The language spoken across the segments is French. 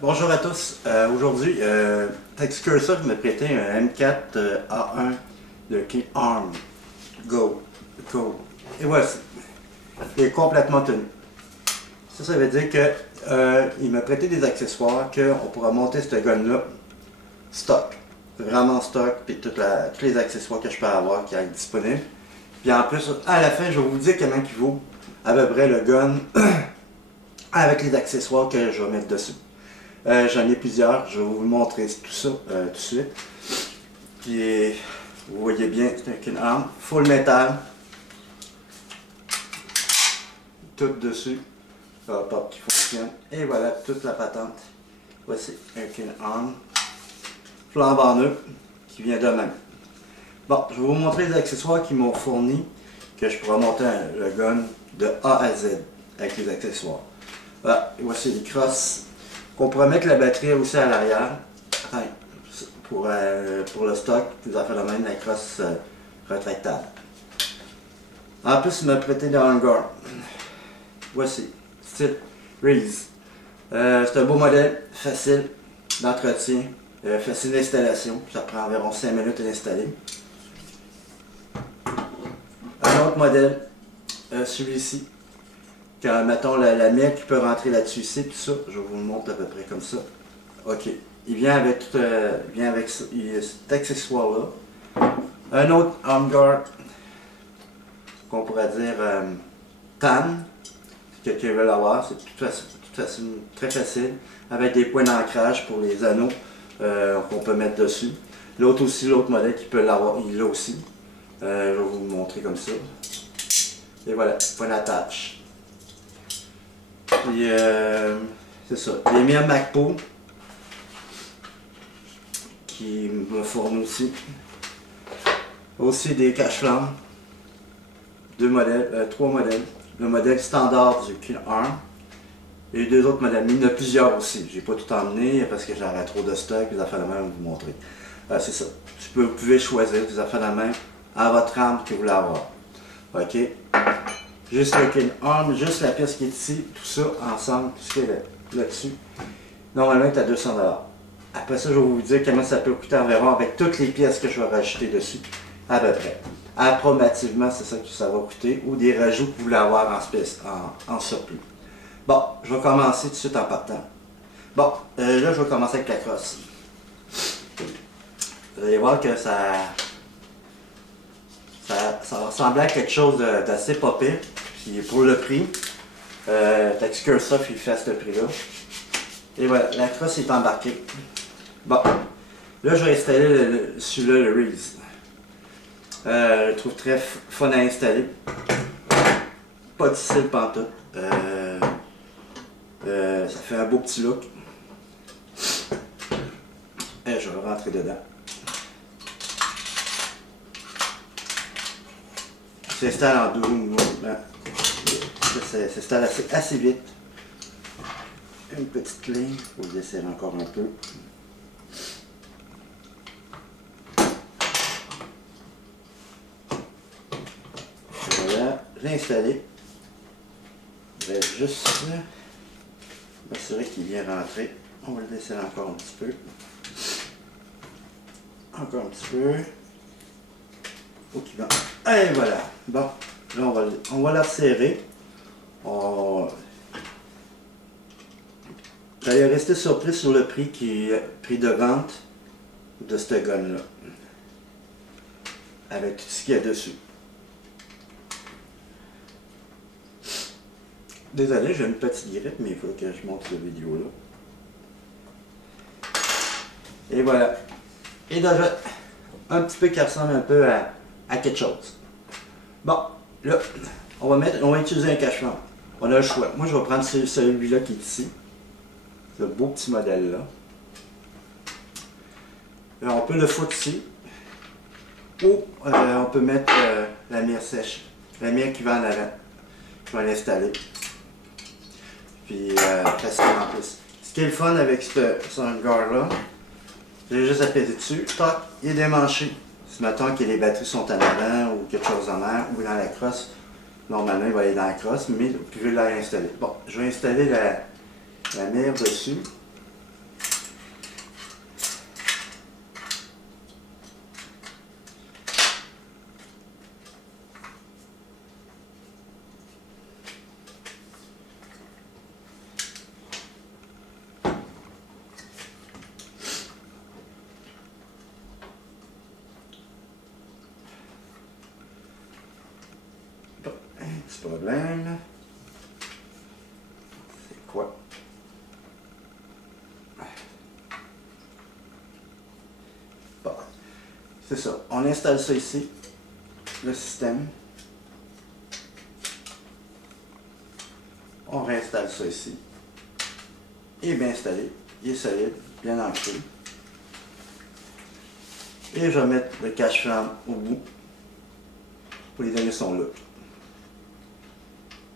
Bonjour à tous. Aujourd'hui, Texcursor m'a prêté un M4 A1 de King Arm Go. Et voici. Il est complètement tenu. Ça veut dire que il m'a prêté des accessoires qu'on pourra monter ce gun-là stock. Vraiment stock, puis tous les accessoires que je peux avoir qui sont disponibles. Puis en plus, à la fin, je vais vous dire comment il vaut à peu près le gun avec les accessoires que je vais mettre dessus. J'en ai plusieurs, je vais vous montrer tout ça tout de suite. Puis, vous voyez bien, c'est une arme full métal. Tout dessus. Pop qui fonctionne. Et voilà, toute la patente. Voici une arme flambant neuve qui vient de même. Bon, je vais vous montrer les accessoires qu'ils m'ont fourni, que je pourrais monter le gun de A à Z avec les accessoires. Voilà, voici les crosses. Qu'on pourrait mettre la batterie aussi à l'arrière. Enfin, pour le stock, vous avez fait la même, la crosse rétractable. En plus, il m'a prêté des hangers. Voici, style Reese. C'est un beau modèle, facile d'entretien, facile d'installation. Ça prend environ 5 minutes à l'installer. Un autre modèle, celui-ci. Quand, mettons, la mire qui peut rentrer là-dessus ici, tout ça, je vous le montre à peu près comme ça. Ok. Il vient avec cet accessoire-là. Un autre armguard, qu'on pourrait dire tan, si quelqu'un veut l'avoir, c'est très facile, avec des points d'ancrage pour les anneaux qu'on peut mettre dessus. L'autre aussi, l'autre modèle qui peut l'avoir, il l'a aussi. Je vais vous le montrer comme ça. Et voilà, point d'attache. Puis, c'est ça. J'ai mis un MacPo qui me fournit aussi. Aussi des cache-flammes. Trois modèles. Le modèle standard du King Arm. Et deux autres modèles. Mais il y en a plusieurs aussi. J'ai pas tout emmené parce que j'aurais trop de stock. Les affaires de même, vous montrer. C'est ça. Vous pouvez choisir des affaires de même à votre arme que vous voulez avoir. Ok. Juste le King Arm, juste la pièce qui est ici, tout ça ensemble, tout ce qui est là-dessus. Normalement, il est à 200$. Après ça, je vais vous dire comment ça peut coûter environ avec toutes les pièces que je vais rajouter dessus, à peu près. Approximativement, c'est ça que ça va coûter, ou des rajouts que vous voulez avoir en surplus. Bon, je vais commencer tout de suite en partant. Bon, là, je vais commencer avec la crosse. Vous allez voir que ça ressemblait à quelque chose d'assez pas pire. Puis pour le prix, Texcursor il fait à ce prix-là. Et voilà, la crosse est embarquée. Bon, là je vais installer celui-là, le Reese. Je le trouve très fun à installer. Pas difficile pantoute. Ça fait un beau petit look. Et je vais rentrer dedans. Ça s'installe en 12 mouvements. Ça s'installe assez vite. Une petite clé, il faut desserrer encore un peu. Voilà, j'ai installé. Je vais juste m'assurer qu'il vient rentrer. On va le desserrer encore un petit peu. Encore un petit peu. Ok, bon. Et voilà. Bon, là on va la serrer. J'allais rester surpris sur le prix de vente de ce gun-là. Avec tout ce qu'il y a dessus. Désolé, j'ai une petite grippe, mais il faut que je montre cette vidéo-là. Et voilà. Et déjà, un petit peu qui ressemble un peu à quelque chose. Bon, là, on va utiliser un cache-flamme. On a le choix. Moi, je vais prendre celui-là qui est ici. Ce beau petit modèle-là. On peut le foutre ici. Ou on peut mettre la mire sèche. La mire qui va en avant. Je vais l'installer. Puis, facile en plus. Ce qui est le fun avec ce hangar-là, j'ai juste à peser dessus. Toc, il est démanché. Si mettons que les batteries sont en avant ou quelque chose en arrière ou dans la crosse, normalement il va aller dans la crosse, mais vous pouvez la réinstaller. Bon, je vais installer la mire dessus. petit problème. C'est quoi? Bon. C'est ça. On installe ça ici. Le système. On réinstalle ça ici. Il est bien installé. Il est solide. Bien ancré. Et je vais mettre le cache-flamme au bout pour lui donner son look.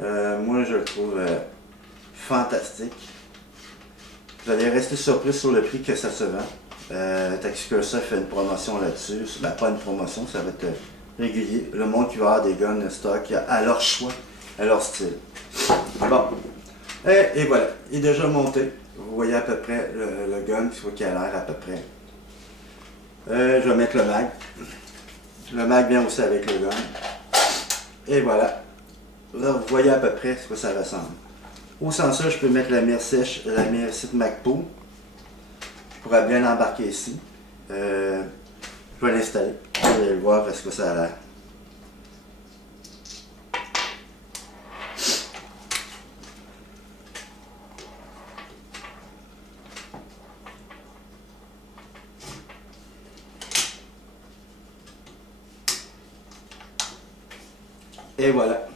Moi, je le trouve fantastique. Vous allez rester surpris sur le prix que ça se vend. Tactical fait une promotion là-dessus. Ben, pas une promotion, ça va être régulier. Le monde qui va avoir des guns stock à leur choix, à leur style. Bon. Et voilà. Il est déjà monté. Vous voyez à peu près le gun, il faut qu'il a l'air à peu près. Je vais mettre le mag. Le mag vient aussi avec le gun. Et voilà. Là, vous voyez à peu près ce que ça ressemble. Au sens ça, je peux mettre la mire sèche, la mire site Magpul. Je pourrais bien l'embarquer ici. Je vais l'installer. Vous allez voir ce que ça a l'air. Et voilà.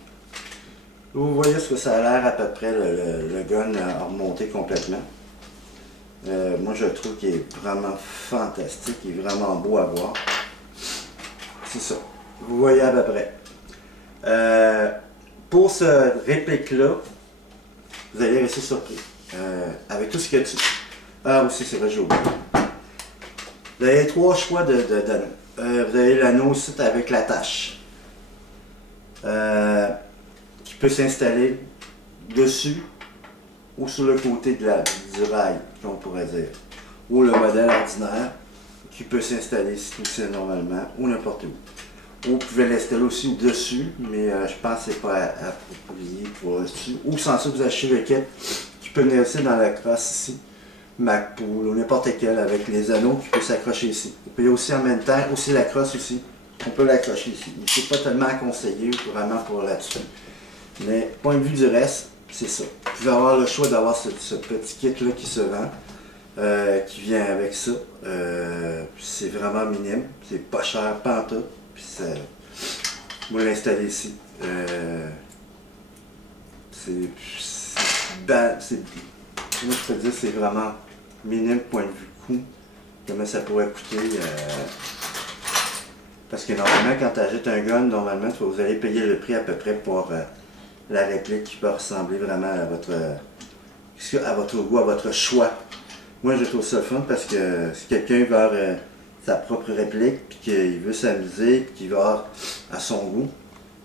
Vous voyez ce que ça a l'air à peu près, le gun a remonté complètement. Moi je trouve qu'il est vraiment fantastique, il est vraiment beau à voir. C'est ça. Vous voyez à peu près. Pour ce réplique-là, vous allez rester surpris. Avec tout ce qu'il y a dessus. Ah aussi, c'est vrai, j'ai oublié. Vous avez 3 choix d'anneaux. Vous avez l'anneau aussi avec l'attache. Qui peut s'installer dessus ou sur le côté du rail, on pourrait dire. Ou le modèle ordinaire qui peut s'installer ici aussi normalement ou n'importe où. Ou vous pouvez l'installer aussi dessus, mais je pense que c'est pas approprié pour dessus. Ou sans ça, vous achetez le kit qui peut venir aussi dans la crosse ici, Magpul ou n'importe quel avec les anneaux qui peut s'accrocher ici. Vous pouvez aussi en même temps, aussi la crosse aussi. On peut l'accrocher ici. C'est pas tellement conseillé vraiment pour là-dessus. Mais point de vue du reste, c'est ça. Vous pouvez avoir le choix d'avoir ce petit kit-là qui se vend, qui vient avec ça. C'est vraiment minime. C'est pas cher, pas en tout. Puis vous l'installez ici. Moi, je peux dire c'est vraiment minime point de vue coût. Comment ça pourrait coûter. Parce que normalement, quand tu achètes un gun, normalement, vous allez payer le prix à peu près pour la réplique qui peut ressembler vraiment à votre goût, à votre choix. Moi, je trouve ça fun parce que si quelqu'un veut avoir sa propre réplique, puis qu'il veut s'amuser, puis qu'il va avoir à son goût,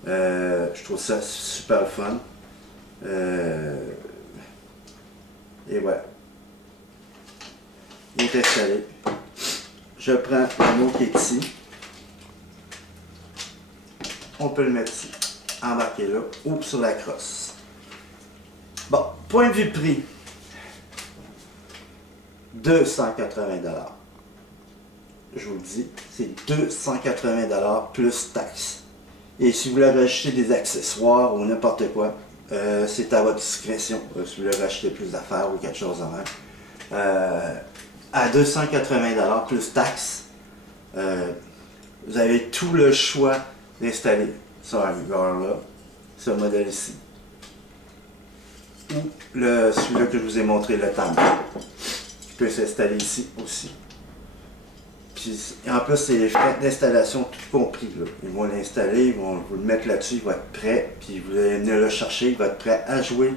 je trouve ça super fun. Et voilà. Il est installé. Je prends l'anneau qui est ici. On peut le mettre ici, embarquer là, ou sur la crosse. Bon, point de vue prix, 280 $. Je vous le dis, c'est 280 $ plus taxes. Et si vous voulez rajouter des accessoires ou n'importe quoi, c'est à votre discrétion. Si vous voulez rajouter plus d'affaires ou quelque chose en même. À 280 $ plus taxes, vous avez tout le choix d'installer ce hardware-là, ce modèle ici, ou celui-là que je vous ai montré, le Tam, qui peut s'installer ici aussi. Puis, en plus, c'est les frais d'installation tout compris. Là. Ils vont l'installer, ils vont vous le mettre là-dessus, il va être prêt, puis vous allez venir le chercher, il va être prêt à jouer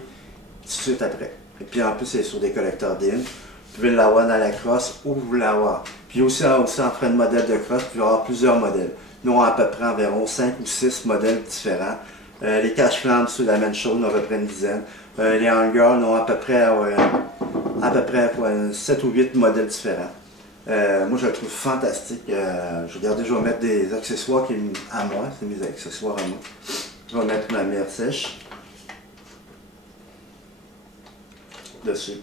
tout de suite après. Et puis en plus, c'est sur des collecteurs d'IN. Vous pouvez l'avoir dans la crosse ou vous l'avoir. Puis aussi en frais de modèle de crosse, vous pouvez avoir plusieurs modèles. Nous avons à peu près environ 5 ou 6 modèles différents. Les cache-flammes, c'est la même chose, on a à peu près une dizaine. Les hangars, nous avons à peu près 7 ou 8 modèles différents. Moi, je le trouve fantastique. Je vais mettre des accessoires à moi. C'est mes accessoires à moi. Je vais mettre ma mire sèche dessus.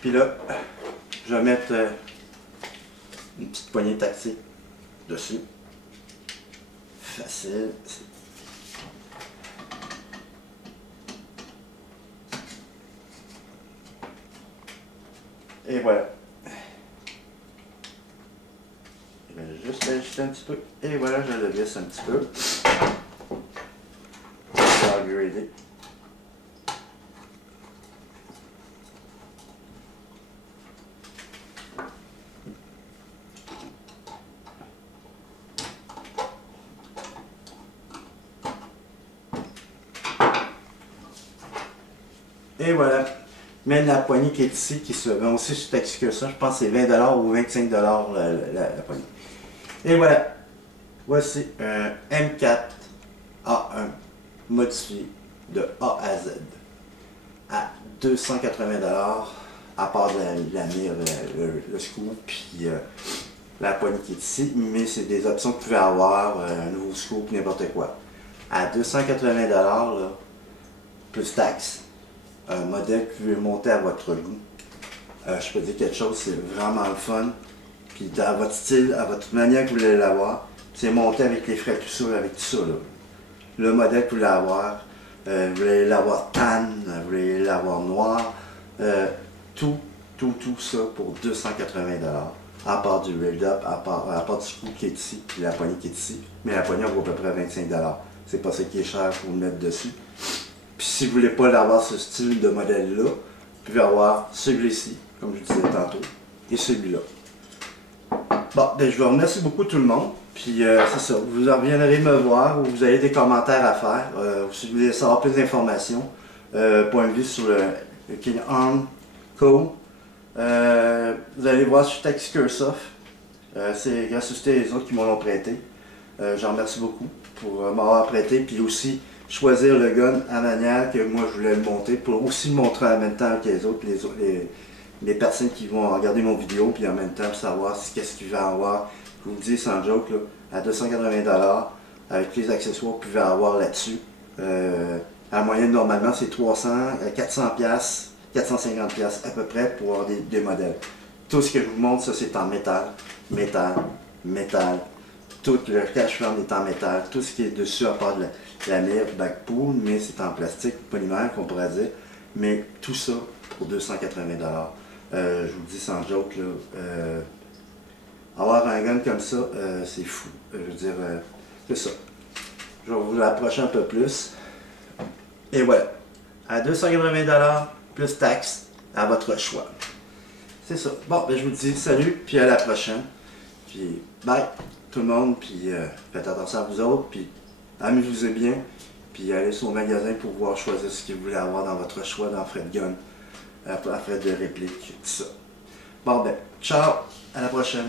Puis là, je vais mettre une petite poignée tactique dessus. facile. Et voilà. Je vais juste l'ajuster un petit peu. Et voilà, je le visse un petit peu. Je vais upgrader. Et voilà. Même la poignée qui est ici, qui se vend aussi sur TaxiCurSoft, je pense que c'est 20$ ou 25$ la poignée. Et voilà. Voici un M4A1 modifié de A à Z à 280$, à part la mire, le scoop, puis la poignée qui est ici. Mais c'est des options que vous pouvez avoir, un nouveau scoop, n'importe quoi. À 280$, là, plus taxes. Un modèle que vous pouvez monter à votre goût. Je peux dire quelque chose, c'est vraiment le fun. Puis dans votre style, à votre manière que vous voulez l'avoir, c'est monté avec les frais, tout ça, avec tout ça. Là. Le modèle que vous voulez avoir, vous voulez l'avoir tan, vous voulez l'avoir noir, tout ça pour 280$. À part du railed up, à part du scoop qui est ici, puis la poignée qui est ici. Mais la poignée vaut à peu près 25$. C'est pas ça qui est cher pour le mettre dessus. Puis si vous ne voulez pas avoir ce style de modèle-là, vous pouvez avoir celui-ci, comme je disais tantôt, et celui-là. Bon, ben, je vous remercie beaucoup tout le monde. Puis c'est ça, vous reviendrez me voir ou vous avez des commentaires à faire. Si vous voulez savoir plus d'informations, point de vue sur le King Arm Co. Vous allez voir sur TaxiCurSoft. C'est grâce à les autres qui m'en ont prêté. J'en remercie beaucoup pour m'avoir prêté. Puis aussi, choisir le gun à manière que moi je voulais le monter pour aussi le montrer en même temps que les autres, les personnes qui vont regarder mon vidéo puis en même temps savoir qu'est-ce qu'il va avoir. Je vous le dis sans joke, là, à 280$ avec les accessoires que vous pouvez avoir là-dessus. En moyenne normalement c'est 400$, 450$ à peu près pour avoir des modèles. Tout ce que je vous montre, ça c'est en métal. Tout le cache-flamme est en métal, tout ce qui est dessus à part de la mire backpool, mais c'est en plastique, polymère qu'on pourrait dire, mais tout ça pour 280$. Je vous le dis sans joke, là, avoir un gun comme ça, c'est fou. Je veux dire, c'est ça. Je vais vous l'approcher un peu plus. Et voilà, à 280$ plus taxes, à votre choix. C'est ça. Bon, ben, je vous dis salut, puis à la prochaine. Puis bye tout le monde, puis faites attention à vous autres, puis amusez-vous bien, puis allez sur le magasin pour pouvoir choisir ce que vous voulez avoir dans votre choix, dans frais de gun, à frais de réplique, tout ça. Bon ben, ciao, à la prochaine.